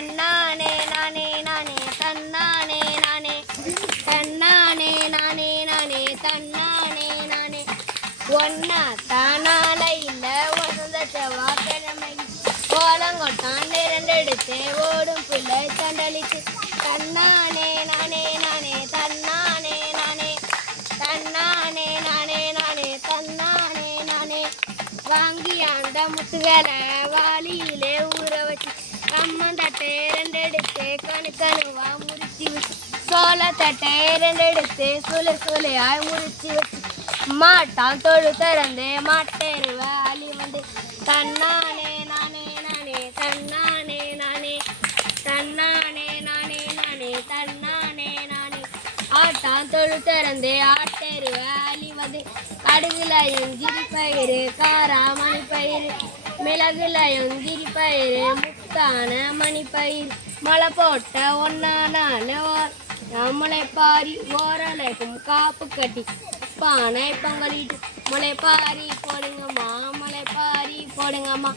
தன்னானே நானே நானே தன்னானே நானே தன்னானே நானே நானே தன்னானே நானே ஒன்னா தானால இல்ல வசந்த செவ்வாய்க்கிழமை கோலங்கொட்டான் இரண்டெடுத்து ஓடும் பிள்ளை தண்டலித்து தன்னானே நானே நானே தன்னானே நானே தன்னானே நானே நானே தன்னானே நானே வாங்கி அந்த முத்துகளை வாளியிலே ஊற வச்சு அம்மன் தட்டை இரண்டெடுத்து கணுக்கணுவா முறிச்சு வச்சு சோள தட்டை இரண்டெடுத்து சுளை சுளையாய் முறிச்சு வச்சு மாட்டான் தொழு திறந்து மாட்டேருவ அழி வந்து தன்னானே நானே நானே தன்னானே நானே தன்னானே நானே நானே தன்னானே நானே ஆட்டான் தொழு திறந்து ஆட்டேருவ அழி வந்து கடுகுலையும் ஜிரிப்பயிறு காராமணி பயிறு மிளகுலையும் ஜிரிப்பயிறு முத்தான மணிப்பயிறு மழை போட்ட ஒன்னா நாள் முளைப்பாரி ஓரலைக்கும் காப்பு கட்டி பானை பொங்கலிட்டு முளைப்பாரி போடுங்கம்மா முளைப்பாரி போடுங்கம்மா